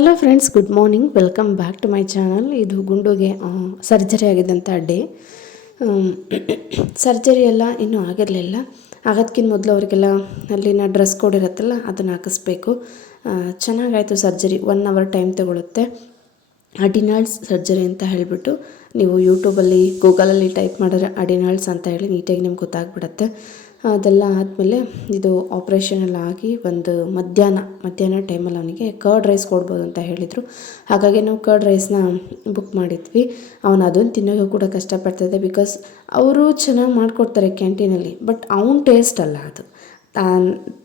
Hello friends good morning welcome back to my channel ಇದು ಗುಂಡುಗೆ surgery ಆಗಿದ್ದಂಥ day surgery ಎಲ್ಲ ಇನ್ನೂ ಆಗಿರಲಿಲ್ಲ. ಆಗೋದಕ್ಕಿಂತ ಮೊದಲು ಅವರಿಗೆಲ್ಲ ಅಲ್ಲಿನ ಡ್ರೆಸ್ ಕೋಡ್ ಇರುತ್ತಲ್ಲ, ಅದನ್ನು ಹಾಕಿಸ್ಬೇಕು. ಚೆನ್ನಾಗಾಯಿತು ಸರ್ಜರಿ ಒನ್ ಅವರ್ ಟೈಮ್ ತಗೊಳುತ್ತೆ. ಅಡಿನಾಲ್ಸ್ ಸರ್ಜರಿ ಅಂತ ಹೇಳಿಬಿಟ್ಟು ನೀವು ಯೂಟ್ಯೂಬಲ್ಲಿ ಗೂಗಲಲ್ಲಿ ಟೈಪ್ ಮಾಡಿದ್ರೆ ಅಡಿನಾಲ್ಸ್ ಅಂತ ಹೇಳಿ, ನೀಟಾಗಿ ನಿಮ್ಗೆ ಗೊತ್ತಾಗ್ಬಿಡುತ್ತೆ. ಅದೆಲ್ಲ ಆದಮೇಲೆ ಇದು ಆಪ್ರೇಷನ್ ಎಲ್ಲ ಆಗಿ ಒಂದು ಮಧ್ಯಾಹ್ನ ಮಧ್ಯಾಹ್ನ ಟೈಮಲ್ಲಿ ಅವನಿಗೆ ಕರ್ಡ್ ರೈಸ್ ಕೊಡ್ಬೋದು ಅಂತ ಹೇಳಿದರು. ಹಾಗಾಗಿ ನಾವು ಕರ್ಡ್ ರೈಸ್ನ ಬುಕ್ ಮಾಡಿದ್ವಿ. ಅವನು ಅದನ್ನು ತಿನ್ನೋಕೆ ಕೂಡ ಕಷ್ಟಪಡ್ತದೆ ಬಿಕಾಸ್ ಅವರು ಚೆನ್ನಾಗಿ ಮಾಡಿಕೊಡ್ತಾರೆ ಕ್ಯಾಂಟೀನಲ್ಲಿ ಬಟ್ ಅವ್ನ ಟೇಸ್ಟ್ ಅಲ್ಲ ಅದು.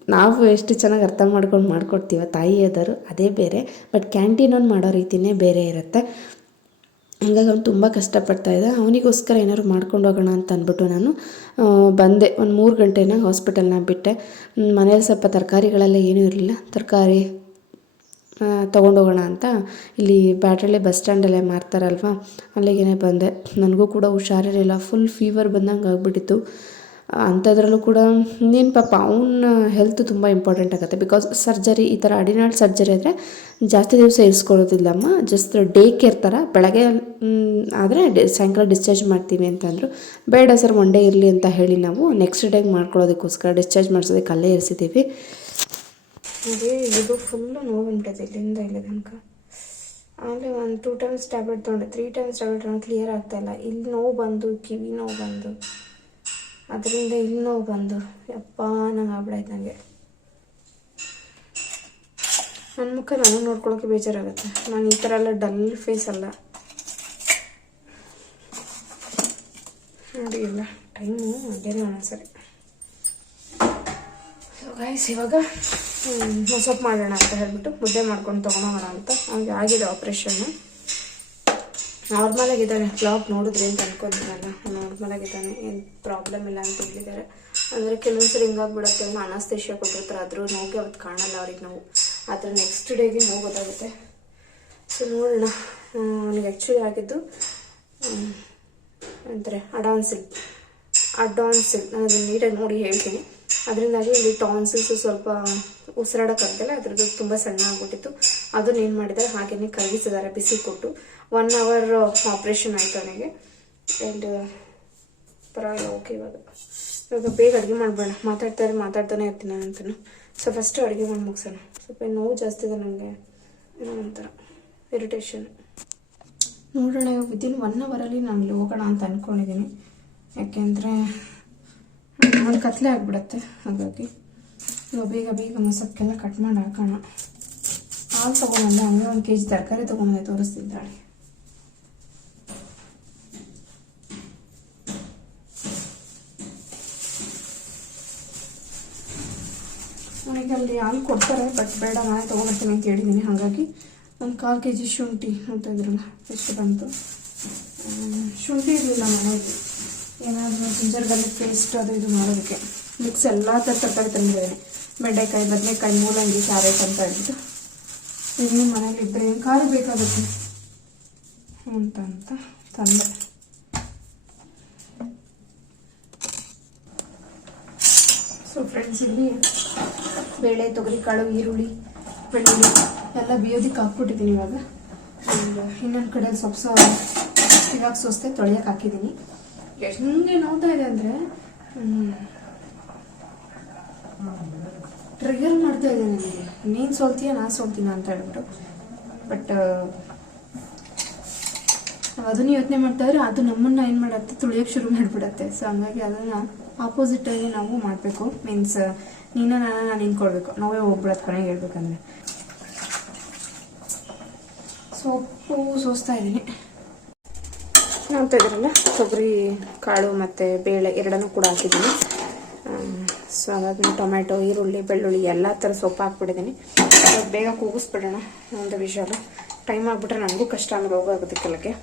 ನಾವು ಎಷ್ಟು ಚೆನ್ನಾಗಿ ಅರ್ಥ ಮಾಡ್ಕೊಂಡು ಮಾಡ್ಕೊಡ್ತೀವ ತಾಯಿಯದರು ಅದೇ ಬೇರೆ ಬಟ್ ಕ್ಯಾಂಟೀನಲ್ಲಿ ಮಾಡೋ ರೀತಿಯೇ ಬೇರೆ ಇರುತ್ತೆ. ಹಂಗಾಗಿ ಅವ್ನು ತುಂಬ ಕಷ್ಟಪಡ್ತಾ ಇದ್ದ ಅವನಿಗೋಸ್ಕರ ಏನಾದ್ರು ಮಾಡ್ಕೊಂಡು ಹೋಗೋಣ ಅಂತ ಅಂದ್ಬಿಟ್ಟು ನಾನು ಬಂದೆ. ಒಂದು ಮೂರು ಗಂಟೆನ ಹಾಸ್ಪಿಟಲ್ನ ಬಿಟ್ಟೆ. ಮನೇಲಿ ಸ್ವಲ್ಪ ತರಕಾರಿಗಳೆಲ್ಲ ಏನೂ ಇರಲಿಲ್ಲ. ತರಕಾರಿ ತೊಗೊಂಡೋಗೋಣ ಅಂತ. ಇಲ್ಲಿ ಬ್ಯಾಟ್ರಳ್ಳಿ ಬಸ್ ಸ್ಟ್ಯಾಂಡಲ್ಲೇ ಮಾರ್ತಾರಲ್ವ? ಅಲ್ಲಿಗೆ ಬಂದೆ. ನನಗೂ ಕೂಡ ಹುಷಾರಿರಲಿಲ್ಲ. ಫುಲ್ ಫೀವರ್ ಬಂದಂಗೆ ಆಗಿಬಿಟ್ಟಿತ್ತು ಅಂಥದ್ರಲ್ಲೂ ಕೂಡ ಇನ್ನೇನು ಪಾಪ ಅವನ ಹೆಲ್ತ್ ತುಂಬ ಇಂಪಾರ್ಟೆಂಟ್ ಆಗುತ್ತೆ. ಬಿಕಾಸ್ ಸರ್ಜರಿ ಈ ಥರ ಅಡಿನಾಳ್ ಸರ್ಜರಿ ಆದರೆ ಜಾಸ್ತಿ ದಿವಸ ಇರಿಸ್ಕೊಳ್ಳೋದಿಲ್ಲಮ್ಮ. ಜಸ್ಟ್ ಡೇ ಕೇರ್ ಥರ ಬೆಳಗ್ಗೆ ಆದರೆ ಸಾಯಂಕಾಲ ಡಿಸ್ಚಾರ್ಜ್ ಮಾಡ್ತೀವಿ ಅಂತಂದರು, ಬೇಡ ಸರ್ ಒನ್ ಡೇ ಇರಲಿ ಅಂತ ಹೇಳಿ ನಾವು ನೆಕ್ಸ್ಟ್ ಡೇಗೆ ಮಾಡ್ಕೊಳ್ಳೋದಕ್ಕೋಸ್ಕರ ಡಿಸ್ಚಾರ್ಜ್ ಮಾಡಿಸೋದಕ್ಕೆ ಅಲ್ಲೇ ಇರಿಸಿದ್ದೀವಿ. ಅದೇ ಇದು ಫುಲ್ಲು ನೋವು ಬಂದ್ಬಿಟ್ಟೈತೆ ಇಲ್ಲಿಂದ ಇಲ್ಲಿ ತನಕ. ಆಮೇಲೆ ಒಂದು ಟೂ ಟೈಮ್ಸ್ ಟ್ಯಾಬ್ಲೆಟ್ ತೊಗೊಂಡೆ. ತ್ರೀ ಟೈಮ್ಸ್ ಟ್ಯಾಬ್ಲೆಟ್ ಕ್ಲಿಯರ್ ಆಗ್ತಾಯಿಲ್ಲ ಇಲ್ಲಿ ನೋವು ಬಂದು, ಕಿವಿ ನೋವು ಬಂದು. ಅದರಿಂದ ಇಲ್ಲಿ ನೋವು ಬಂದು ಯಪ್ಪ, ನಂಗೆ ಆಗ್ಬಿಡಾಯ್ತು ನನಗೆ ನನ್ನ ಮುಖ ನಾನು ನೋಡ್ಕೊಳ್ಳೋಕೆ ಬೇಜಾರಾಗುತ್ತೆ. ನಾನು ಈ ಥರ ಎಲ್ಲ ಡಲ್ ಫೇಸ್ ಅಲ್ಲ. ನೋಡಿ ಇಲ್ಲ ಟೈಮು ಬೇರೆ ಸರಿ ಸೊ ಗೈಸ್ ಇವಾಗ ಮೊಸಪ್ ಮಾಡೋಣ ಅಂತ ಹೇಳ್ಬಿಟ್ಟು ಮುದ್ದೆ ಮಾಡ್ಕೊಂಡು ತೊಗೊಂಡೋಗೋಣ ಅಂತ. ಅವ್ನಿಗೆ ಆಗಿದೆ ಆಪ್ರೇಷನ್ನು ನಾರ್ಮಲ್ ಆಗಿದ್ದಾನೆ ಬ್ಲಾಗ್ ನೋಡಿದ್ರೆ ಅಂತ ಅನ್ಕೊಂತೀನಲ್ಲ ನಾರ್ಮಲ್ ಆಗಿದ್ದಾನೆ ಏನು ಪ್ರಾಬ್ಲಮ್ ಇಲ್ಲ ಅಂತ ಹೇಳಿದ್ದಾರೆ. ಅಂದರೆ ಕೆಲವೊಂದು ಸರಿ ಹಿಂಗಾಗ್ಬಿಡುತ್ತೆ ಅನಸ್ತೇಷಿಯ ಕೊಟ್ಟಿರ್ತಾರೆ. ಆದರೂ ನೋವಿಗೆ ಅವತ್ತು ಕಾಣಲ್ಲ ಅವ್ರಿಗೆ ನಾವು. ಆದರೆ ನೆಕ್ಸ್ಟ್ ಡೇಗೆ ನೋವು ಗೊತ್ತಾಗುತ್ತೆ. ಸೊ ನೋಡೋಣ. ನನಗೆ ಆ್ಯಕ್ಚುಲಿ ಆಗಿದ್ದು ಅಂದರೆ ಅಡಾನ್ಸಿಲ್ ಅಡಾನ್ಸಿಲ್ ನಾನು ಅದನ್ನು ನೀಟಾಗಿ ನೋಡಿ ಹೇಳ್ತೀನಿ. ಅದರಿಂದಾಗಿ ಇಲ್ಲಿ ಟಾನ್ಸಿಲ್ಸ್ ಸ್ವಲ್ಪ ಉಸಿರಾಡೋಕ್ಕಾಗ್ದಲ್ಲ, ಅದ್ರದ್ದು ತುಂಬ ಸಣ್ಣ ಆಗ್ಬಿಟ್ಟಿತ್ತು. ಅದನ್ನ ಏನು ಮಾಡಿದ್ದಾರೆ ಹಾಗೆಯೇ ಕರಗಿಸಿದ್ದಾರೆ, ಬಿಸಿ ಕೊಟ್ಟು. ಒನ್ ಅವರ್ ಆಪ್ರೇಷನ್ ಆಯಿತು ಅವನಿಗೆ. ಆ್ಯಂಡ್ ಪರವಾಗಿಲ್ಲ ಓಕೆ ಇವಾಗ. ಇವಾಗ ಬೇಗ ಅಡುಗೆ ಮಾಡಬೇಡ. ಮಾತಾಡ್ತಾರೆ ಮಾತಾಡ್ತಾನೆ ಇರ್ತೀನಿ ನಾನಂತೂ ಸೊ ಫಸ್ಟು ಅಡುಗೆ ಮಾಡಿ ಮುಗಿಸೋಣ. ಸ್ವಲ್ಪ ನೋವು ಜಾಸ್ತಿ ಇದೆ ನನಗೆ ಏನೋ ಒಂಥರ. ಇರಿಟೇಷನ್ ನೋಡೋಣ ವಿದಿನ್ ಒನ್ ಅವರಲ್ಲಿ ನಾನು ಹೋಗೋಣ ಅಂತ ಅಂದ್ಕೊಂಡಿದ್ದೀನಿ ಯಾಕೆಂದರೆ ಒಂದು ಕತ್ಲೆ ಆಗಿಬಿಡತ್ತೆ, ಹಾಗಾಗಿ. ಇವಾಗ ಬೇಗ ಬೇಗ ಮಸಕ್ಕೆಲ್ಲ ಕಟ್ ಮಾಡಿ ಹಾಕೋಣ. ಹಾಲು ತೊಗೊಂಬಂದೆ, ಹಂಗೆ ಒಂದು ಕೆ ಜಿ ತರಕಾರಿ ತೊಗೊಂಬಂದೆ ತೋರಿಸ್ತಿದ್ದಾಳೆ. ನನಗೆ ಅಲ್ಲಿ ಹಾಲು ಕೊಡ್ತಾರೆ ಬಟ್ ಬೇಡ, ನಾನೇ ತೊಗೊಂಬರ್ತೀನಿ ಅಂತ ಹೇಳಿದ್ದೀನಿ ಹಾಗಾಗಿ ಒಂದು ಕಾಲು ಕೆ ಜಿ ಶುಂಠಿ ಅಂತ ಇದ್ರಲ್ಲ ಎಷ್ಟು ಬಂತು. ಶುಂಠಿ ಇರಲಿಲ್ಲ ಮನೆಯಲ್ಲಿ ಏನಾದರೂ ಜಿಂಜರ್ ಗಾರ್ಲಿಕ್ ಪೇಸ್ಟ್ ಅದು ಇದು ಮಾಡೋದಕ್ಕೆ. ಮಿಕ್ಸ್ ಎಲ್ಲ ಥರ ತರಕಾರಿ ತಂದಿದ್ದೇನೆ. ಬೆಂಡೆಕಾಯಿ, ಬದನೆಕಾಯಿ, ಮೂಲಂಗಿ, ಕ್ಯಾರೆಟ್ ಅಂತ ಹೇಳ್ಬಿಟ್ಟು ಇನ್ನು ಮನೇಲಿ ಇದ್ದರೆ ಏನು ಖಾರ ಬೇಕಾಗುತ್ತೆ? ಅಂತ ಅಂತ ತಂದೆ. ಸೊ ಫ್ರೆಂಡ್ಸ್ ಇಲ್ಲಿ ಬೇಳೆ, ತೊಗರಿಕಾಳು, ಈರುಳ್ಳಿ, ಬೆಳ್ಳುಳ್ಳಿ ಎಲ್ಲ ಬಿಯೋದಿಕ್ಕೆ ಹಾಕ್ಬಿಟ್ಟಿದ್ದೀನಿ ಇವಾಗ. ಇನ್ನೊಂದು ಕಡೆ ಸೊಪ್ಪು ಇವಾಗ ಸೋಸ್ತೆ ತೊಳೆಯೋಕೆ ಹಾಕಿದ್ದೀನಿ. ಹೆಂಗೆ ನೋಡ್ತಾ ಇದೆ ಅಂದರೆ ಟ್ರಿಗರ್ ಮಾಡ್ತಾ ಇದೆ ನನಗೆ ನೀನು ಸೋಲ್ತೀಯ ನಾ ಸೋಲ್ತೀನ ಅಂತ ಹೇಳ್ಬಿಟ್ಟು. ಬಟ್ ಅದನ್ನು ಯೋಚನೆ ಮಾಡ್ತಾ ಇದ್ರೆ ಅದು ನಮ್ಮನ್ನ ಏನು ಮಾಡುತ್ತೆ, ತುಳಿಯೋಕೆ ಶುರು ಮಾಡಿಬಿಡತ್ತೆ. ಸೊ ಹಂಗಾಗಿ ಅದನ್ನು ಆಪೋಸಿಟ್ ಆಗಿ ನಾವು ಮಾಡಬೇಕು. ಮೀನ್ಸ್ ನೀನ, ನಾನು ನಾನು ನಿಂತ್ಕೊಳ್ಬೇಕು. ನಾವೇ ಹೋಗ್ಬಿಡತ್ತೆ ಕೊನೆಗೆ ಹೇಳ್ಬೇಕಂದ್ರೆ. ಸೊಪ್ಪು ಸೋಸ್ತಾ ಇದ್ದೀನಿ. ನೋಡ್ತಾ ಇದ್ರಲ್ಲ, ಕೊಬ್ಬರಿ, ಕಾಳು ಮತ್ತು ಬೇಳೆ ಎರಡನ್ನೂ ಕೂಡ ಹಾಕಿದ್ದೀನಿ. ಸೊ ಅದಾದ್ಮೇಲೆ ಟೊಮೆಟೊ ಈರುಳ್ಳಿ, ಬೆಳ್ಳುಳ್ಳಿ ಎಲ್ಲ ಥರ ಸೊಪ್ಪು ಹಾಕ್ಬಿಟ್ಟಿದ್ದೀನಿ. ಬೇಗ ಕೂಗಿಸ್ಬಿಡೋಣ, ಒಂದು ವಿಷಯ ಟೈಮ್ ಆಗಿಬಿಟ್ರೆ ನನಗೂ ಕಷ್ಟ ಆಮೇಲೆ ಹೋಗೋಗುತ್ತೆ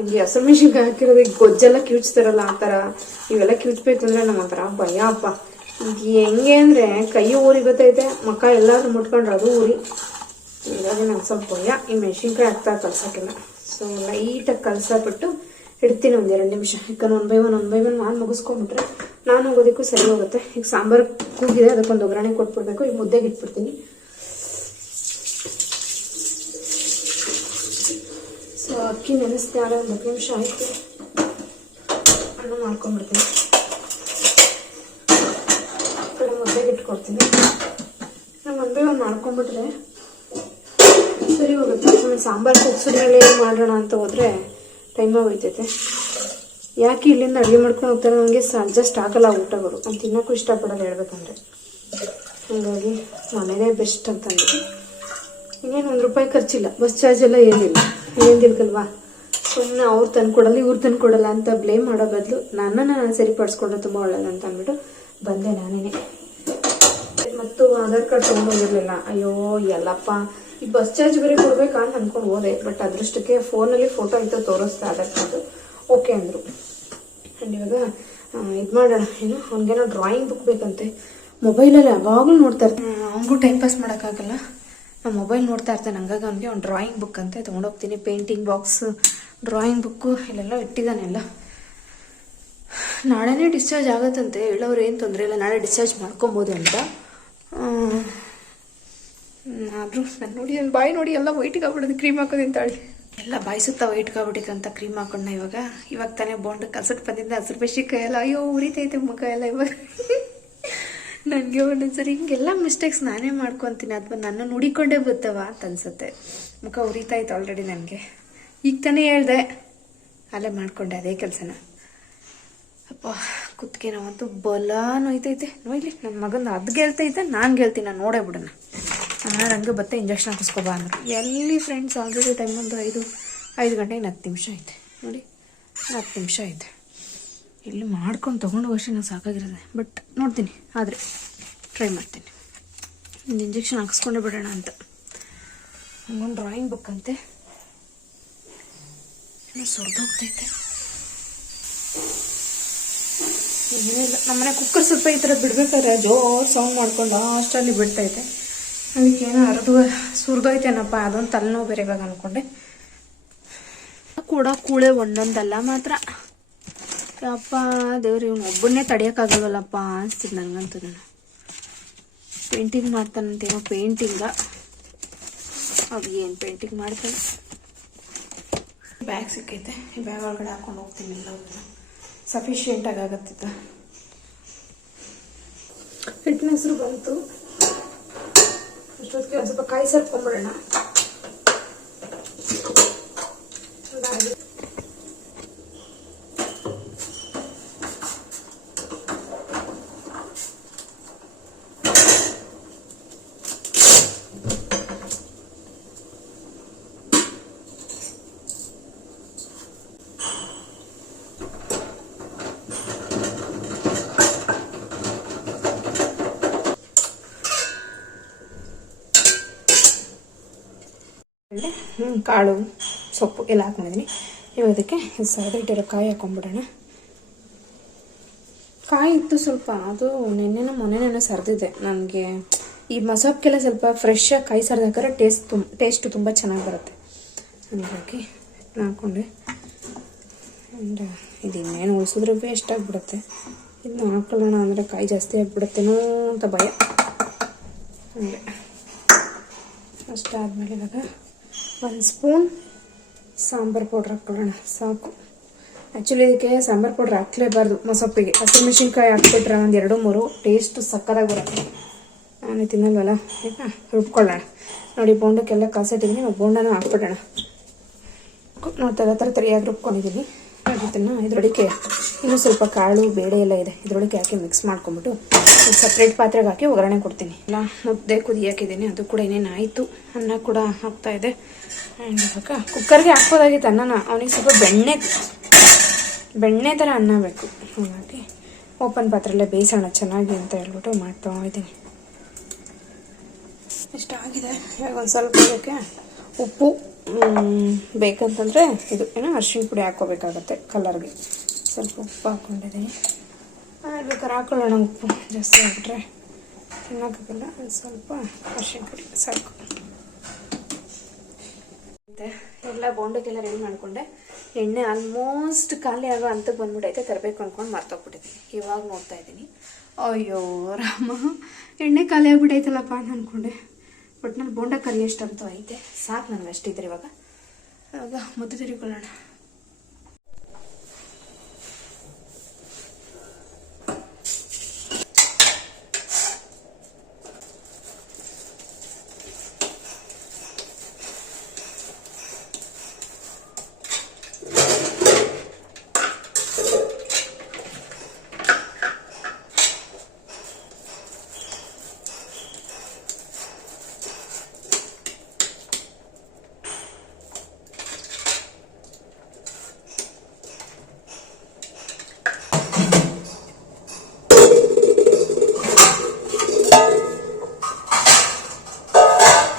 ನನಗೆ ಹಸಿರು ಮೆಣಸಿನ್ಕಾಯಿ ಹಾಕಿರೋದು ಗೊಜ್ಜೆಲ್ಲ ಕಿವುಚ್ತಾರಲ್ಲ ಆ ಥರ, ಇವೆಲ್ಲ ಕಿವುಚ್ಬೇಕು ಅಂದರೆ ನಮ್ಮ ಒಂಥರ ಭಯ ಅಪ್ಪ. ಈಗ ಹೆಂಗೆ ಅಂದರೆ ಕೈ ಊರಿ ಗೊತ್ತೈತೆ ಮಕ್ಕ ಎಲ್ಲಾದ್ರೂ ಮುಟ್ಕೊಂಡ್ರೆ ಅದು ಊರಿ. ಹೀಗಾಗಿ ನಂಗೆ ಸ್ವಲ್ಪ ಭಯ, ಈ ಮೆಣಸಿನ್ಕಾಯಿ ಹಾಕ್ತಾ ಕಲ್ಸೋಕ್ಕಿಲ್ಲ. ಸೊ ಲೈಟಾಗಿ ಕಲ್ಸಾಬಿಟ್ಟು ಇಡ್ತೀನಿ ಒಂದು ಎರಡು ನಿಮಿಷ. ಯಾಕಂದ್ರೆ one by one one by one ನಾನು ಮುಗಿಸ್ಕೊಂಡ್ಬಿಟ್ರೆ ನಾನು ಹೋಗೋದಕ್ಕೂ ಸರಿ ಹೋಗುತ್ತೆ. ಈಗ ಸಾಂಬಾರು ಕೂಗಿದೆ, ಅದಕ್ಕೊಂದು ಒಗ್ಗರಣೆ ಕೊಟ್ಬಿಡ್ಬೇಕು, ಈಗ ಮುದ್ದೆಗೆ ಇಟ್ಬಿಡ್ತೀನಿ ಸೊ ಅಕ್ಕಿ ನೆನೆಸ್ತಾರೆ ಒಂದು ನಿಮಿಷ ಆಯಿತು. ಅನ್ನ ಮಾಡ್ಕೊಂಡ್ಬಿಡ್ತೀನಿ. ಕಡೆ ಮುದ್ದೆಗೆ ಇಟ್ಕೊಡ್ತೀನಿ. ನಮ್ಮ ಮದುವೆ ಒಂದು ಮಾಡ್ಕೊಂಡ್ಬಿಟ್ರೆ ಸರಿ ಹೋಗುತ್ತೆ. ಆಮೇಲೆ ಸಾಂಬಾರು ಕುಗ್ಸಿದ್ಮೇಲೆ ಏನು ಮಾಡೋಣ ಅಂತ ಹೋದರೆ ಟೈಮ್ ಹೋಗ್ತೈತೆ ಯಾಕೆ ಇಲ್ಲಿಂದ ಅಡುಗೆ ಮಾಡ್ಕೊಂಡು ಹೋಗ್ತಾರೆ? ನನಗೆ ಅಡ್ಜಸ್ಟ್ ಆಗಲ್ಲ ಊಟಗಳು. ನಾನು ತಿನ್ನೋಕ್ಕೂ ಇಷ್ಟಪಡೋದು ಹೇಳ್ಬೇಕಂದ್ರೆ. ಹಾಗಾಗಿ ಮನೇದೇ ಬೆಸ್ಟ್ ಅಂತಂದ್ರೆ ಇನ್ನೇನು ಒಂದು ರೂಪಾಯಿ ಖರ್ಚಿಲ್ಲ. ಬಸ್ ಚಾರ್ಜ್ ಎಲ್ಲ ಏನಿಲ್ಲ. ಏನಿಲ್ಕಲ್ವಾ ಸುಮ್ಮನೆ ಅವ್ರು ತಂದು ಕೊಡಲ್ಲ ಇವ್ರು ತಂದು ಕೊಡಲ್ಲ ಅಂತ ಬ್ಲೇಮ್ ಮಾಡೋ ಬದಲು ನನ್ನನ್ನು ನಾನು ಸರಿಪಡಿಸ್ಕೊಂಡ್ರೆ ತುಂಬ ಒಳ್ಳೇದು ಅಂತ ಅಂದ್ಬಿಟ್ಟು ಬಂದೆ ನಾನೇ ಮತ್ತು ಆಧಾರ್ ಕಾರ್ಡ್ ತೊಗೊಂಡೋಗಿರ್ಲಿಲ್ಲ. ಅಯ್ಯೋ, ಎಲ್ಲಪ್ಪ. ಈ ಬಸ್ ಚಾರ್ಜ್ ಬೇರೆ ಕೊಡ್ಬೇಕಾ ಅಂತ ಅನ್ಕೊಂಡು ಹೋದೆ ಬಟ್ ಅದೃಷ್ಟಕ್ಕೆ ಫೋನಲ್ಲಿ ಫೋಟೋ ಇತ್ತು ತೋರಿಸ್ತಾ ಆಧಾರ್ ಕಾರ್ಡು. ಓಕೆ ಅಂದರು. ಆ್ಯಂಡ್ ಇವಾಗ ಇದು ಮಾಡೋಣ ಏನು, ಅವ್ನಿಗೇನೋ ಡ್ರಾಯಿಂಗ್ ಬುಕ್ ಬೇಕಂತೆ. ಮೊಬೈಲಲ್ಲಿ ಯಾವಾಗಲೂ ನೋಡ್ತಾ ಇರ್ತಾನೆ ಅವನಿಗೂ ಟೈಮ್ ಪಾಸ್ ಮಾಡೋಕ್ಕಾಗಲ್ಲ. ನಾನು ಮೊಬೈಲ್ ನೋಡ್ತಾ ಇರ್ತಾನೆ, ಹಂಗಾಗಿ ಅವ್ನಿಗೆ ಒಂದು ಡ್ರಾಯಿಂಗ್ ಬುಕ್ ಅಂತ ತೊಗೊಂಡೋಗ್ತೀನಿ. ಪೇಂಟಿಂಗ್ ಬಾಕ್ಸ್ ಡ್ರಾಯಿಂಗ್ ಬುಕ್ಕು ಇಲ್ಲೆಲ್ಲ ಇಟ್ಟಿದ್ದಾನೆ ಎಲ್ಲ ನಾಳೆನೇ ಡಿಸ್ಚಾರ್ಜ್ ಆಗತ್ತಂತೆ. ಹೇಳೋರು ಏನು ತೊಂದರೆ ಇಲ್ಲ. ನಾಳೆ ಡಿಸ್ಚಾರ್ಜ್ ಮಾಡ್ಕೊಬೋದು ಅಂತ. ಆದರೂ ನಾನು ನೋಡಿ ನನ್ನ ಬಾಯಿ ನೋಡಿ ಎಲ್ಲ ವೈಟಿಗೆ ಆಗ್ಬಿಡೋದು ಕ್ರೀಮ್ ಹಾಕೋದು ಅಂತಾಳೆ ಎಲ್ಲ ಬಾಯಿಸುತ್ತಾ ವೈಟ್ಗೆ ಆಗ್ಬಿಟ್ಟಿತ್ತು ಅಂತ ಕ್ರೀಮ್ ಹಾಕೊಂಡ ಇವಾಗ. ಇವಾಗ ತಾನೇ ಬಾಂಡ್ ಕಲ್ಸಕ್ಕೆ ಬಂದಿದ್ದೆ. ಹಸಿರು ಬೆಶಿಕಾಯಿ ಎಲ್ಲ, ಅಯ್ಯೋ, ಉರಿತೈತೆ ಮುಖ ಎಲ್ಲ ಇವಾಗ. ನನಗೆ ಒಂದೊಂದ್ಸರಿ ಹಿಂಗೆಲ್ಲ ಮಿಸ್ಟೇಕ್ಸ್ ನಾನೇ ಮಾಡ್ಕೊತೀನಿ. ಅಥವಾ ನನ್ನ ನುಡಿಕೊಂಡೇ ಬರ್ತವ ಅಂತ ಅನ್ಸುತ್ತೆ. ಮುಖ ಉರಿತಾಯ್ತು ಆಲ್ರೆಡಿ ನನಗೆ. ಈಗ ತಾನೇ ಹೇಳ್ದೆ. ಅಲ್ಲೇ ಮಾಡ್ಕೊಂಡೆ ಅದೇ ಕೆಲಸನ. ಅಪ್ಪ, ಕುತ್ತಿಗೆ ನಾವಂತೂ ಬಲ ನೋಯ್ತೈತೆ. ನೋಯ್ಲಿ ನನ್ನ ಮಗನ ಅದು ಗೆಲ್ತೈತೆ, ನಾನು ಗೆಲ್ತೀನಿ, ನಾನು ನೋಡೇ ಬಿಡೋಣ. ನಾನು ಹಂಗೆ ಬತ್ತೆ ಇಂಜೆಕ್ಷನ್ ಹಾಕಿಸ್ಕೊಬಾ ಅಂದರು. ಎಲ್ಲಿ ಫ್ರೆಂಡ್ಸ್ ಆಲ್ರೆಡಿ ಟೈಮ್ ಒಂದು ಐದು ಐದು ಗಂಟೆಗೆ ಹತ್ತು ನಿಮಿಷ ಐತೆ ನೋಡಿ, ಹತ್ತು ನಿಮಿಷ ಐತೆ ಇಲ್ಲಿ ಮಾಡ್ಕೊಂಡು ತೊಗೊಂಡು ವರ್ಷ ನಂಗೆ ಸಾಕಾಗಿರೋದೆ. ಬಟ್ ನೋಡ್ತೀನಿ, ಆದರೆ ಟ್ರೈ ಮಾಡ್ತೀನಿ. ಒಂದು ಇಂಜೆಕ್ಷನ್ ಹಾಕಿಸ್ಕೊಂಡೇ ಬಿಡೋಣ ಅಂತ. ಒಂದು ಡ್ರಾಯಿಂಗ್ ಬುಕ್ ಅಂತೆ. ಏನೋ ಸುರಿದೋಗ್ತೈತೆ ಏನಿಲ್ಲ ನಮ್ಮನೆ ಕುಕ್ಕರ್ ಸ್ವಲ್ಪ ಈ ಥರ ಬಿಡ್ಬೇಕಾದ್ರೆ ಜೋರು ಸೌಂಡ್ ಮಾಡ್ಕೊಂಡು ಅಷ್ಟಲ್ಲಿ ಬಿಡ್ತೈತೆ. ಅದಕ್ಕೆ ಏನೋ ಅರ್ದು ಸುರಿದೋಯ್ತೇನಪ್ಪ ಅದೊಂದು ತಲೆನೋವು ಬೇರೆ ಇವಾಗ ಅಂದ್ಕೊಂಡೆ ಕೂಡ ಕೂಳೆ ಒಂದೊಂದಲ್ಲ ಮಾತ್ರ. ಅಪ್ಪ ದೇವ್ರಿ ಇವ್ನು ಒಬ್ಬನ್ನೇ ತಡಿಯೋಕ್ಕಾಗಲ್ವಲ್ಲಪ್ಪ ಅನಿಸ್ತಿದ್ ನನಗಂತೂ ನಾನು. ಪೇಂಟಿಂಗ್ ಮಾಡ್ತಾನಂತೇನೋ ಪೇಂಟಿಂಗ ಅದು ಏನು ಪೇಂಟಿಂಗ್ ಮಾಡ್ತಾನೆ? ಬ್ಯಾಗ್ ಸಿಕ್ಕೈತೆ. ಈ ಬ್ಯಾಗ್ ಒಳಗಡೆ ಹಾಕೊಂಡು ಹೋಗ್ತೀನಿ ಎಲ್ಲ ಸಫಿಷಿಯೆಂಟಾಗಿ ಆಗತ್ತಿತ್ತು. ಫಿಟ್ನೆಸ್ರು ಬಂತು. ಅಷ್ಟೊತ್ತಿಗೆ ಒಂದು ಸ್ವಲ್ಪ ಕಾಯಿ ಸರ್ಕೊಂಬಿಡೋಣ. ಕಾಳು, ಸೊಪ್ಪು ಎಲ್ಲ ಹಾಕೊಂಡಿದ್ದೀನಿ ಇವಾಗ ಅದಕ್ಕೆ ಸರಿದಿಟ್ಟಿರೋ ಕಾಯಿ ಹಾಕೊಂಡ್ಬಿಡೋಣ. ಕಾಯಿ ಇತ್ತು ಸ್ವಲ್ಪ, ಅದು ನೆನ್ನೆನ ಮೊನ್ನೆನೇನೋ ಸರಿದಿದೆ. ನನಗೆ ಈ ಮಸಾಪ್ಗೆಲ್ಲ ಸ್ವಲ್ಪ ಫ್ರೆಶ್ ಕಾಯಿ ಸರಿದು ಹಾಕಿದ್ರೆ ಟೇಸ್ಟ್ ತುಂಬ ಟೇಸ್ಟು ತುಂಬ ಚೆನ್ನಾಗಿ ಬರುತ್ತೆ. ಹಾಗಾಗಿ ಹಾಕ್ಕೊಂಡೆ ಆ್ಯಂಡ್ ಇದು ಇನ್ನೇನು ಉಳಿಸಿದ್ರೂ ವೇಸ್ಟ್ ಆಗಿಬಿಡುತ್ತೆ. ಇದನ್ನ ಹಾಕೊಳ್ಳೋಣ ಅಂದರೆ ಕಾಯಿ ಜಾಸ್ತಿ ಆಗಿಬಿಡುತ್ತೇನೋ ಅಂತ ಭಯ. ಅಂದರೆ ಅಷ್ಟಾದಮೇಲೆ ಇವಾಗ ಒಂದು ಸ್ಪೂನ್ ಸಾಂಬಾರು ಪೌಡ್ರ್ ಹಾಕ್ಕೊಳ್ಳೋಣ ಸಾಕು. ಆ್ಯಕ್ಚುಲಿ ಇದಕ್ಕೆ ಸಾಂಬಾರು ಪೌಡ್ರ್ ಹಾಕ್ಲೇಬಾರ್ದು. ಮೊಸಪ್ಪಿಗೆ. ಹಸಿಮೆಣ್ಸಿನ್ಕಾಯಿ ಹಾಕ್ಬಿಟ್ರೆ ಒಂದು ಎರಡು ಮೂರು. ಟೇಸ್ಟ್ ಸಕ್ಕದಾಗಿ ಬರುತ್ತೆ. ನಾನು ತಿನ್ನಲ್ವಲ್ಲ? ಈಗ ರುಬ್ಕೊಳ್ಳೋಣ. ನೋಡಿ, ಬೋಂಡಕ್ಕೆಲ್ಲ ಕಾಸಿಟ್ಟಿದ್ದೀನಿ ನಾವು ಬೋಂಡನೂ ಹಾಕ್ಬಿಡೋಣ. ನೋಡ್ತಾ ಥರ ತರಿಯಾಗಿ ರುಬ್ಕೊಂಡಿದ್ದೀನಿ ಇದನ್ನು ಇದರೊಳಗೆ ಇನ್ನೂ ಸ್ವಲ್ಪ ಕಾಳು, ಬೇಳೆ ಎಲ್ಲ ಇದೆ. ಇದರೊಳಗೆ ಹಾಕಿ ಮಿಕ್ಸ್ ಮಾಡ್ಕೊಂಬಿಟ್ಟು ಸಪ್ರೇಟ್ ಪಾತ್ರೆಗೆ ಹಾಕಿ ಒಗ್ಗರಣೆ ಕೊಡ್ತೀನಿ. ಇಲ್ಲ ಮುದ್ದೆ ಕುದಿ ಹಾಕಿದ್ದೀನಿ ಅದು ಕೂಡ ಏನೇನು ಆಯಿತು. ಅನ್ನ ಕೂಡ ಹಾಕ್ತಾ ಇದೆ. ಆ್ಯಂಡ್ ಇವಾಗ ಕುಕ್ಕರ್ಗೆ ಹಾಕ್ಬೋದಾಗಿತ್ತು ಅನ್ನನ. ಅವನಿಗೆ ಸ್ವಲ್ಪ ಬೆಣ್ಣೆ ಬೆಣ್ಣೆ ಥರ ಅನ್ನ ಬೇಕು. ಹಾಗಾಗಿ ಓಪನ್ ಪಾತ್ರೆಯಲ್ಲೇ ಬೇಯಿಸೋಣ. ಚೆನ್ನಾಗಿ ಅಂತ ಹೇಳ್ಬಿಟ್ಟು ಮಾಡ್ತಾ ಇದ್ದೀನಿ. ಇಷ್ಟ ಆಗಿದೆ. ಇವಾಗ ಒಂದು ಸ್ವಲ್ಪ ಇದಕ್ಕೆ ಉಪ್ಪು ಬೇಕಂತಂದರೆ ಇದು ಏನೋ ಅರ್ಶಿನ ಪುಡಿ ಹಾಕ್ಕೋಬೇಕಾಗತ್ತೆ ಕಲರ್ಗೆ. ಸ್ವಲ್ಪ ಉಪ್ಪು ಹಾಕ್ಕೊಂಡಿದ್ದೀನಿ ಬೇಕಾದ್ರೆ ಹಾಕೊಳ್ಳೋಣ ಉಪ್ಪು ಜಾಸ್ತಿ ಆಗಿಬಿಟ್ರೆ. ತಿನ್ನೋಕ್ಕಾಗಲ್ಲ, ಒಂದು ಸ್ವಲ್ಪ ಅರ್ಶಿನ ಪುಡಿ, ಸಾಕು. ಎಲ್ಲ ಬೋಂಡಕ್ಕೆಲ್ಲ ರೆಡಿ ಮಾಡಿಕೊಂಡೆ. ಎಣ್ಣೆ ಆಲ್ಮೋಸ್ಟ್ ಖಾಲಿ ಆಗೋ ಹಂತಕ್ಕೆ ಬಂದ್ಬಿಟ್ಟೈತೆ ತರಬೇಕು ಅಂದ್ಕೊಂಡು ಮರ್ತೋಗ್ಬಿಟ್ಟಿದ್ದೀನಿ. ಇವಾಗ ನೋಡ್ತಾ ಇದ್ದೀನಿ. ಅಯ್ಯೋ, ರಾಮ. ಎಣ್ಣೆ ಖಾಲಿ ಆಗ್ಬಿಟ್ಟೈತಲ್ಲಪ್ಪ ಅಂತ ಅಂದ್ಕೊಂಡೆ ಬಟ್ ನಾನು ಬೋಂಡ ಕರಿ ಎಷ್ಟಂತೂ ಐತೆ. ಸಾಕು ನನಗೆ ಅಷ್ಟಿದ್ರೆ ಇವಾಗ. ಇವಾಗ ಮುದ್ದೆ ತಿರುಕೊಳ್ಳೋಣ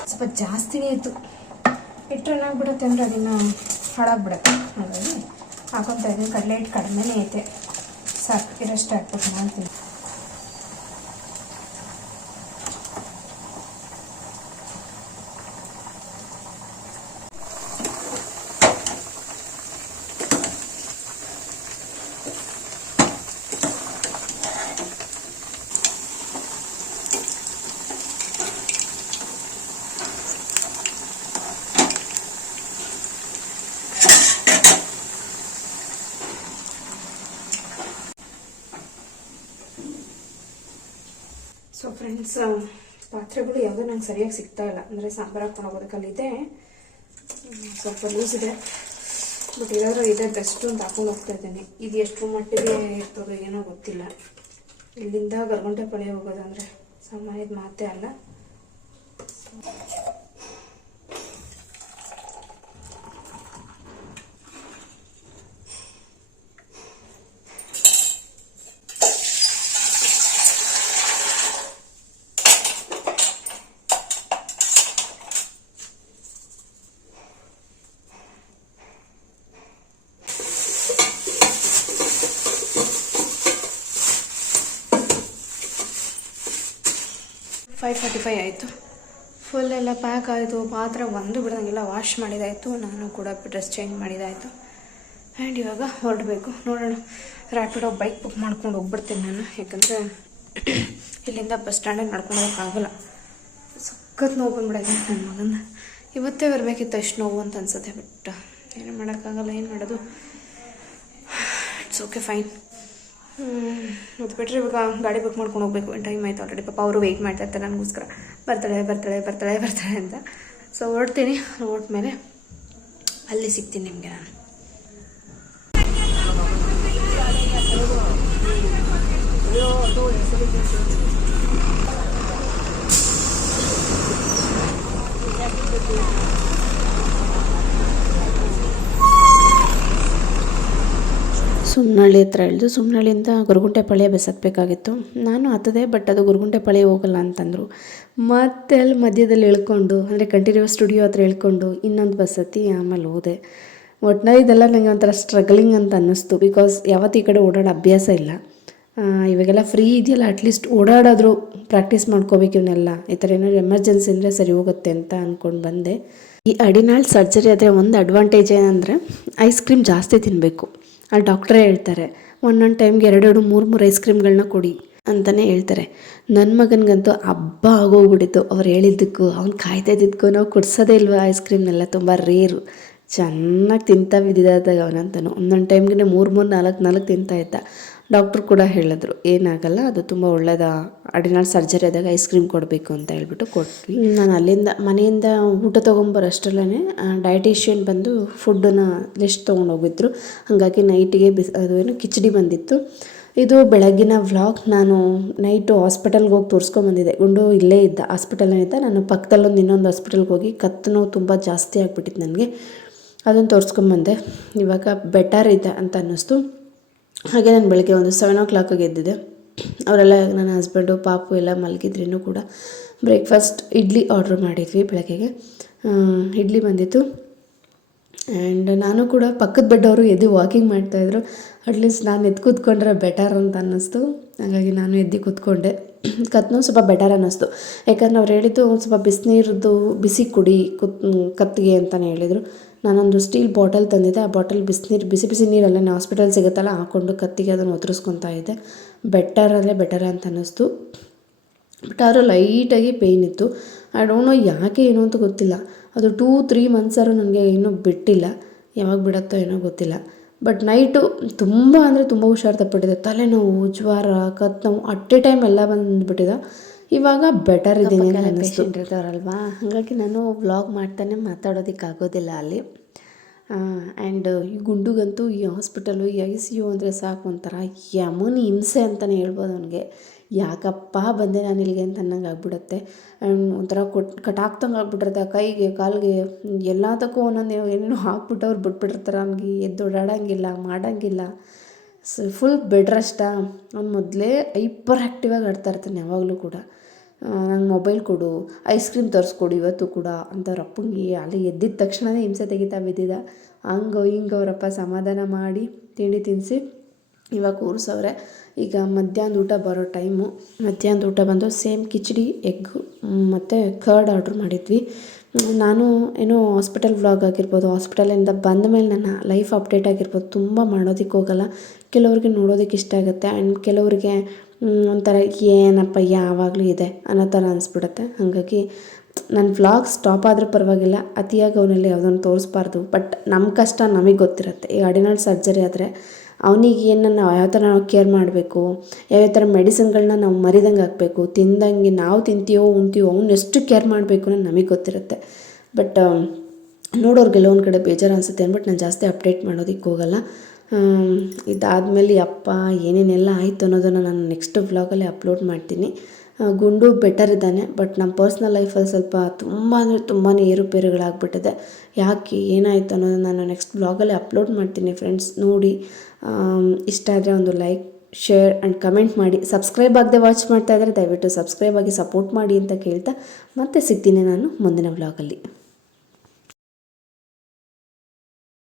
ಸ್ವಲ್ಪ ಜಾಸ್ತಿನೇ ಇತ್ತು. ಇಟ್ಟರೆ ಏನಾಗ್ಬಿಡುತ್ತೆ ಅಂದರೆ ಅದನ್ನು ಹಾಳಾಗ್ಬಿಡುತ್ತೆ. ಹಾಗಾಗಿ ಹಾಕೊತಾ ಇದ್ದೀನಿ. ಕಡಲೆ ಹಿಟ್ಟು ಕಡಿಮೆನೇ ಐತೆ. ಸಾಕು, ಇರೋಷ್ಟು ಹಾಕ್ಬಿಟ್ಟು ಮಾಡ್ತೀನಿ. ಫ್ರೆಂಡ್ಸ್ ಪಾತ್ರೆಗಳು ಯಾವುದೂ ನಂಗೆ ಸರಿಯಾಗಿ ಸಿಗ್ತಾ ಇಲ್ಲ. ಅಂದರೆ ಸಾಂಬಾರು ಹಾಕೊಂಡು ಹೋಗೋದಕ್ಕಲ್ಲಿದೆ ಸ್ವಲ್ಪ ಲೂಸ್ ಇದೆ. ಬಟ್ ಏನಾದರೂ ಇದೆ ಬೆಸ್ಟು ಅಂತ ಹಾಕೊಂಡು ಹೋಗ್ತಾ ಇದ್ದೇನೆ. ಇದು ಎಷ್ಟು ಮಟ್ಟಿಗೆ ಇರ್ತದೋ ಏನೋ ಗೊತ್ತಿಲ್ಲ. ಇಲ್ಲಿಂದ ಗರ್ಗಂಟೆ ಪಳೆ ಹೋಗೋದಂದ್ರೆ ಸಾಮಾನ್ಯದ ಮಾತೇ ಅಲ್ಲ. ಫೈವ್ ಫಾರ್ಟಿ ಫೈವ್ ಆಯಿತು. ಫುಲ್ ಎಲ್ಲ ಪ್ಯಾಕ್ ಆಯಿತು, ಪಾತ್ರೆ ಒಂದು ಬಿಡ್ದಂಗೆಲ್ಲ ವಾಶ್ ಮಾಡಿದಾಯಿತು, ನಾನು ಕೂಡ ಡ್ರೆಸ್ ಚೇಂಜ್ ಮಾಡಿದಾಯಿತು. ಆ್ಯಂಡ್ ಇವಾಗ ಹೊರಡಬೇಕು. ನೋಡೋಣ ರ್ಯಾಪಿಡೋ ಬೈಕ್ ಬುಕ್ ಮಾಡ್ಕೊಂಡು ಹೋಗ್ಬಿಡ್ತೀನಿ ನಾನು. ಯಾಕಂದರೆ ಇಲ್ಲಿಂದ ಬಸ್ ಸ್ಟ್ಯಾಂಡಲ್ಲಿ ನಡ್ಕೊಂಡು ಹೋಗೋಕ್ಕಾಗಲ್ಲ ಸಖತ್ ನೋವು ಬಂದ್ಬಿಡೈತೆ ನನ್ನ ಮಗನ ಇವತ್ತೇ ಬರಬೇಕಿತ್ತು ಅಷ್ಟು ನೋವು ಅಂತ ಅನ್ಸುತ್ತೆ ಬಟ್ ಏನು ಮಾಡೋಕ್ಕಾಗಲ್ಲ, ಏನು ಮಾಡೋದು? ಇಟ್ಸ್ ಓಕೆ ಫೈನ್ ಅದು ಬಿಟ್ಟರೆ ಇವಾಗ ಗಾಡಿ ಬುಕ್ ಮಾಡ್ಕೊಂಡು ಹೋಗ್ಬೇಕು. ಟೈಮ್ ಆಯ್ತು ಆಲ್ರೆಡಿ ಪಾಪ ಅವರು ವೆಯ್ಟ್ ಮಾಡ್ತಾ ಇರ್ತಾರೆ. ನನಗೋಸ್ಕರ. ಬರ್ತಾಳೆ ಬರ್ತಾಳೆ ಬರ್ತಾಳೆ ಬರ್ತಾಳೆ ಅಂತ. ಸೊ ಹೊರಡ್ತೀನಿ. ಹೊರಟ್ಮೇಲೆ ಅಲ್ಲಿ ಸಿಗ್ತೀನಿ ನಿಮಗೆ ನಾನು. ಸುಮ್ನಹಳ್ಳಿ ಹತ್ರ ಇಳಿದು ಸುಮ್ನಹಳ್ಳಿಯಿಂದ ಗುರುಗುಂಟೆ ಪಾಳ್ಯ ಬಸ್ ಹತ್ಬೇಕಾಗಿತ್ತು ನಾನು ಹತ್ತದೆ ಬಟ್ ಅದು ಗುರುಗುಂಟೆ ಪಾಳ್ಯ ಹೋಗಲ್ಲ ಅಂತಂದರು. ಮತ್ತೆ ಅಲ್ಲಿ ಮಧ್ಯದಲ್ಲಿ ಇಳ್ಕೊಂಡು ಅಂದರೆ ಕಂಠೀರವ ಸ್ಟುಡಿಯೋ ಹತ್ರ ಇಳ್ಕೊಂಡು ಇನ್ನೊಂದು ಬಸ್ ಹತ್ತಿ ಆಮೇಲೆ ಹೋದೆ. ಒಟ್ಟಿನ ಇದೆಲ್ಲ ನನಗೆ ಒಂಥರ ಸ್ಟ್ರಗಲಿಂಗ್ ಅಂತ ಅನ್ನಿಸ್ತು. ಬಿಕಾಸ್ ಯಾವತ್ತು ಈ ಕಡೆ ಓಡಾಡೋ ಅಭ್ಯಾಸ ಇಲ್ಲ. ಇವಾಗೆಲ್ಲ ಫ್ರೀ ಇದೆಯಲ್ಲ ಅಟ್ಲೀಸ್ಟ್ ಓಡಾಡಾದರೂ ಪ್ರಾಕ್ಟೀಸ್ ಮಾಡ್ಕೋಬೇಕು ಇವನ್ನೆಲ್ಲ. ಈ ಥರ ಏನಾದ್ರು ಎಮರ್ಜೆನ್ಸಿ ಅಂದರೆ ಸರಿ ಹೋಗುತ್ತೆ ಅಂತ ಅಂದ್ಕೊಂಡು ಬಂದೆ. ಈ ಅಡಿನಾಳ್ ಸರ್ಜರಿ ಆದರೆ ಒಂದು ಅಡ್ವಾಂಟೇಜ್ ಏನಂದರೆ ಐಸ್ ಕ್ರೀಮ್ ಜಾಸ್ತಿ ತಿನ್ನಬೇಕು ಆ ಡಾಕ್ಟ್ರೇ ಹೇಳ್ತಾರೆ, ಒಂದೊಂದು ಟೈಮ್ಗೆ ಎರಡೆರಡು, ಮೂರು ಮೂರು ಐಸ್ ಕ್ರೀಮ್ಗಳನ್ನ ಕೊಡಿ ಅಂತಲೇ ಹೇಳ್ತಾರೆ. ನನ್ನ ಮಗನಿಗಂತೂ ಹಬ್ಬ ಆಗೋಗ್ಬಿಟ್ಟಿತ್ತು. ಅವ್ರು ಹೇಳಿದ್ದಕ್ಕೂ, ಅವ್ನು ಕಾಯ್ತಾ ಇದ್ದಿದ್ದಕ್ಕೂ ನಾವು ಕೊಡ್ಸೋದೇ ಇಲ್ವ ಐಸ್ ಕ್ರೀಮ್ನೆಲ್ಲ ತುಂಬ ರೇರು ಚೆನ್ನಾಗಿ ತಿಂತಾ ಬಿದ್ದಿದ್ದಾಗ ಅವನಂತನು ಒಂದೊಂದು ಟೈಮ್ಗೆ ಮೂರು ಮೂರು, ನಾಲ್ಕು ನಾಲ್ಕು ತಿಂತಾ ಇದ್ದ. ಡಾಕ್ಟ್ರು ಕೂಡ ಹೇಳಿದ್ರು ಏನಾಗಲ್ಲ ಅದು ತುಂಬ ಒಳ್ಳೆಯದ ಅಡಿನಾಳ್ ಸರ್ಜರಿ ಆದಾಗ ಐಸ್ ಕ್ರೀಮ್ ಕೊಡಬೇಕು ಅಂತ ಹೇಳ್ಬಿಟ್ಟು ಕೊಟ್ವಿ. ನಾನು ಅಲ್ಲಿಂದ ಮನೆಯಿಂದ ಊಟ ತೊಗೊಂಬರೋಷ್ಟರಲ್ಲೇ ಡಯಟಿಷಿಯನ್ ಬಂದು ಫುಡ್ಡನ್ನು ಲಿಸ್ಟ್ ತೊಗೊಂಡೋಗಿದ್ರು. ಹಾಗಾಗಿ ನೈಟಿಗೆ ಬಿಸ್ ಅದು ಏನು ಕಿಚಡಿ ಬಂದಿತ್ತು. ಇದು ಬೆಳಗ್ಗಿನ ವ್ಲಾಗ್ ನಾನು ನೈಟು ಹಾಸ್ಪಿಟಲ್ಗೆ ಹೋಗಿ ತೋರಿಸ್ಕೊಂಬಂದಿದ್ದೆ ಗುಂಡು ಇಲ್ಲೇ ಇದ್ದ ಹಾಸ್ಪಿಟಲ್ನಿಂದ ನಾನು ಪಕ್ಕದಲ್ಲೊಂದು ಇನ್ನೊಂದು ಹಾಸ್ಪಿಟಲ್ಗೆ ಹೋಗಿ ಕತ್ತು ನೋವು ತುಂಬ ಜಾಸ್ತಿ ಆಗಿಬಿಟ್ಟಿತ್ತು ನನಗೆ. ಅದನ್ನು ತೋರಿಸ್ಕೊಂಬಂದೆ ಇವಾಗ ಬೆಟರ್ ಇದೆ ಅಂತ ಅನ್ನಿಸ್ತು. ಹಾಗೆ ನಾನು ಬೆಳಗ್ಗೆ ಒಂದು ಸೆವೆನ್ ಓ ಕ್ಲಾಕಿಗೆ ಎದ್ದಿದ್ದೆ. ಅವರೆಲ್ಲ, ನನ್ನ ಹಸ್ಬೆಂಡು ಪಾಪು ಎಲ್ಲ ಮಲಗಿದ್ರೂ ಕೂಡ. ಬ್ರೇಕ್ಫಾಸ್ಟ್ ಇಡ್ಲಿ ಆರ್ಡ್ರ್ ಮಾಡಿದ್ವಿ ಬೆಳಗ್ಗೆಗೆ. ಇಡ್ಲಿ ಬಂದಿತ್ತು. ಆ್ಯಂಡ್ ನಾನು ಕೂಡ ಪಕ್ಕದ ಬೆಡ್ಡವರು ಎದ್ದು ವಾಕಿಂಗ್ ಮಾಡ್ತಾಯಿದ್ರು ಅಟ್ಲೀಸ್ಟ್ ನಾನು ಎದ್ದು ಕೂತ್ಕೊಂಡ್ರೆ ಬೆಟರ್ ಅಂತ ಅನ್ನಿಸ್ತು. ಹಾಗಾಗಿ ನಾನು ಎದ್ದು ಕೂತ್ಕೊಂಡೆ. ಕತ್ನೂ ಸ್ವಲ್ಪ ಬೆಟರ್ ಅನ್ನಿಸ್ತು. ಯಾಕಂದ್ರೆ ಅವ್ರು ಹೇಳಿದ್ದು ಸ್ವಲ್ಪ ಬಿಸಿನೀರದ್ದು ಬಿಸಿ ಕುಡಿ, ಕುತ್, ಕತ್ತಿಗೆ ಅಂತಲೇ ಹೇಳಿದರು. ನಾನೊಂದು ಸ್ಟೀಲ್ ಬಾಟಲ್ ತಂದಿದ್ದೆ. ಆ ಬಾಟಲ್ ಬಿಸಿನೀರು ಬಿಸಿ ಬಿಸಿ ನೀರಲ್ಲೇ ಹಾಸ್ಪಿಟಲ್ ಸಿಗುತ್ತಲ್ಲ ಹಾಕ್ಕೊಂಡು ಕತ್ತಿಗೆ ಅದನ್ನು ಒತ್ತರಿಸ್ಕೊತಾ ಇದ್ದೆ. ಬೆಟರಲ್ಲೇ ಬೆಟರ್ ಅಂತ ಅನ್ನಿಸ್ತು. ಬಟ್ ಆದರೂ ಲೈಟಾಗಿ ಪೇಯ್ನ್ ಇತ್ತು. ಐ ಡೋಂಟ್ ನೋ ಯಾಕೆ ಏನು ಅಂತ ಗೊತ್ತಿಲ್ಲ. ಅದು ಟೂ ತ್ರೀ ಮಂತ್ಸಾರು ನನಗೆ ಇನ್ನೂ ಬಿಟ್ಟಿಲ್ಲ. ಯಾವಾಗ ಬಿಡತ್ತೋ ಏನೋ ಗೊತ್ತಿಲ್ಲ. ಬಟ್ ನೈಟು ತುಂಬ ಅಂದರೆ ತುಂಬ ಹುಷಾರು ತಪ್ಪಿಟ್ಟಿದೆ. ತಲೆನೋವು, ಜ್ವರ ಕತ್ತು ನೋವು ಅಟ್ ಎ ಟೈಮ್ ಎಲ್ಲ ಬಂದುಬಿಟ್ಟಿದೆ. ಇವಾಗ ಬೆಟರ್ ಇದ್ದೀನಿ ಪೇಷಂಟ್ ಇರ್ತಾರಲ್ವಾ? ಹಾಗಾಗಿ ನಾನು ವ್ಲಾಗ್ ಮಾಡ್ತಾನೆ ಮಾತಾಡೋದಕ್ಕಾಗೋದಿಲ್ಲ ಅಲ್ಲಿ. ಆ್ಯಂಡ್ ಈ ಗುಂಡುಗಂತೂ ಈ ಹಾಸ್ಪಿಟಲು ಈ ಐ ಸಿ ಯು ಅಂದರೆ ಸಾಕು ಒಂಥರ ಯಮುನಿ ಹಿಂಸೆ ಅಂತಲೇ ಹೇಳ್ಬೋದು ಅವನಿಗೆ. ಯಾಕಪ್ಪ ಬಂದೆ ನಾನು ಇಲ್ಲಿಗೆ ಅಂತ ಅನ್ನಂಗೆ ಆಗ್ಬಿಡುತ್ತೆ. ಆ್ಯಂಡ್ ಒಂಥರ ಕೊಟ್ ಕಟಾಕ್ತಂಗೆ ಆಗ್ಬಿಟ್ಟಿರುತ್ತೆ ಕೈಗೆ ಕಾಲಿಗೆ ಎಲ್ಲದಕ್ಕೂ ಒಂದೊಂದು ಏನೇನೋ ಹಾಕ್ಬಿಟ್ಟು ಅವ್ರು ಬಿಟ್ಬಿಟ್ಟಿರ್ತಾರೆ. ಅವ್ನಿಗೆ ಎದ್ದು ಓಡಾಡೋಂಗಿಲ್ಲ ಮಾಡೋಂಗಿಲ್ಲ. ಸೊ ಫುಲ್ ಬೆಡ್ ರೆಸ್ಟಾ ಅವ್ನು ಮೊದಲೇ ಹೈಪರ್ ಆ್ಯಕ್ಟಿವಾಗಿ ಆಡ್ತಾ ಇರ್ತಾನೆ ಯಾವಾಗಲೂ ಕೂಡ. ನಂಗೆ ಮೊಬೈಲ್ ಕೊಡು ಐಸ್ ಕ್ರೀಮ್ ತರಿಸ್ಕೊಡು ಇವತ್ತು ಕೂಡ ಅಂತ ಅವ್ರ ಅಪ್ಪಂಗೆ ಅಲ್ಲಿ ಎದ್ದಿದ್ದ ತಕ್ಷಣವೇ ಹಿಂಸೆ ತೆಗಿತಾ ಬಿದ್ದಿದ್ದ ಹಂಗೋ ಹಿಂಗೆ ಅವರಪ್ಪ ಸಮಾಧಾನ ಮಾಡಿ ತಿಂಡಿ ತಿನ್ನಿಸಿ ಇವಾಗ ಕೂರಿಸವ್ರೆ. ಈಗ ಮಧ್ಯಾಹ್ನದ ಊಟ ಬರೋ ಟೈಮು ಮಧ್ಯಾಹ್ನದ ಊಟ ಬಂದು ಸೇಮ್ ಕಿಚಡಿ ಎಗ್ಗು ಮತ್ತು ಕರ್ಡ್ ಆರ್ಡ್ರ್ ಮಾಡಿದ್ವಿ. ನಾನು ಏನೋ ಹಾಸ್ಪಿಟಲ್ ವ್ಲಾಗ್ ಆಗಿರ್ಬೋದು ಹಾಸ್ಪಿಟಲಿಂದ ಬಂದ ಮೇಲೆ ನನ್ನ ಲೈಫ್ ಅಪ್ಡೇಟ್ ಆಗಿರ್ಬೋದು, ತುಂಬ ಮಾಡೋದಕ್ಕೆ ಹೋಗಲ್ಲ. ಕೆಲವ್ರಿಗೆ ನೋಡೋದಕ್ಕೆ ಇಷ್ಟ ಆಗುತ್ತೆ. ಆ್ಯಂಡ್ ಕೆಲವ್ರಿಗೆ ಒಂಥರ ಏನಪ್ಪ ಯಾವಾಗಲೂ ಇದೆ ಅನ್ನೋ ಥರ ಅನಿಸ್ಬಿಡುತ್ತೆ. ಹಾಗಾಗಿ ನನ್ನ ವ್ಲಾಗ್ ಸ್ಟಾಪ್ ಆದರೂ ಪರವಾಗಿಲ್ಲ, ಅತಿಯಾಗಿ ಅವನಲ್ಲಿ ಯಾವುದನ್ನು ತೋರಿಸ್ಬಾರ್ದು ಬಟ್ ನಮ್ಮ ಕಷ್ಟ ನಮಗೆ ಗೊತ್ತಿರುತ್ತೆ. ಈ ಅಡಿನಲ್ ಸರ್ಜರಿ ಆದರೆ ಅವನಿಗೆ ಏನನ್ನ ನಾವು ಯಾವ ಥರ ನಾವು ಕೇರ್ ಮಾಡಬೇಕು, ಯಾವ್ಯಾವ ಥರ ಮೆಡಿಸಿನ್ಗಳನ್ನ ನಾವು ಮರಿದಂಗೆ ಹಾಕಬೇಕು, ತಿಂದಂಗೆ ನಾವು ತಿಂತೀವೋ, ಉಣ್ತೀವೋ, ಅವ್ನು ಎಷ್ಟು ಕೇರ್ ಮಾಡಬೇಕು ಅನ್ನೋದು ನಮಗೆ ಗೊತ್ತಿರುತ್ತೆ. ಬಟ್ ನೋಡೋರಿಗೆಲ್ಲ ಒಂದು ಕಡೆ ಬೇಜಾರು ಅನಿಸುತ್ತೆ ಅಂದ್ಬಿಟ್ಟು ನಾನು ಜಾಸ್ತಿ ಅಪ್ಡೇಟ್ ಮಾಡೋದಕ್ಕೆ ಹೋಗಲ್ಲ. ಇದಾದಮೇಲೆ ಅಪ್ಪ ಏನೇನೆಲ್ಲ ಆಯಿತು ಅನ್ನೋದನ್ನು ನಾನು ನೆಕ್ಸ್ಟ್ ವ್ಲಾಗಲ್ಲಿ ಅಪ್ಲೋಡ್ ಮಾಡ್ತೀನಿ. ಗುಂಡು ಬೆಟರ್ ಇದ್ದಾನೆ ಬಟ್ ನಮ್ಮ ಪರ್ಸ್ನಲ್ ಲೈಫಲ್ಲಿ ಸ್ವಲ್ಪ ತುಂಬ ಅಂದರೆ ತುಂಬಾ ಏರುಪೇರುಗಳಾಗ್ಬಿಟ್ಟಿದೆ. ಯಾಕೆ, ಏನಾಯಿತು ಅನ್ನೋದನ್ನು ನಾನು ನೆಕ್ಸ್ಟ್ ಬ್ಲಾಗಲ್ಲಿ ಅಪ್ಲೋಡ್ ಮಾಡ್ತೀನಿ ಫ್ರೆಂಡ್ಸ್ ನೋಡಿ. ಇಷ್ಟ ಆದರೆ ಒಂದು ಲೈಕ್ ಶೇರ್ ಆ್ಯಂಡ್ ಕಮೆಂಟ್ ಮಾಡಿ. ಸಬ್ಸ್ಕ್ರೈಬ್ ಆಗದೆ ವಾಚ್ ಮಾಡ್ತಾ ಇದ್ದರೆ ದಯವಿಟ್ಟು ಸಬ್ಸ್ಕ್ರೈಬ್ ಆಗಿ ಸಪೋರ್ಟ್ ಮಾಡಿ ಅಂತ ಕೇಳ್ತಾ ಮತ್ತೆ ಸಿಗ್ತೀನಿ ನಾನು ಮುಂದಿನ ವ್ಲಾಗಲ್ಲಿ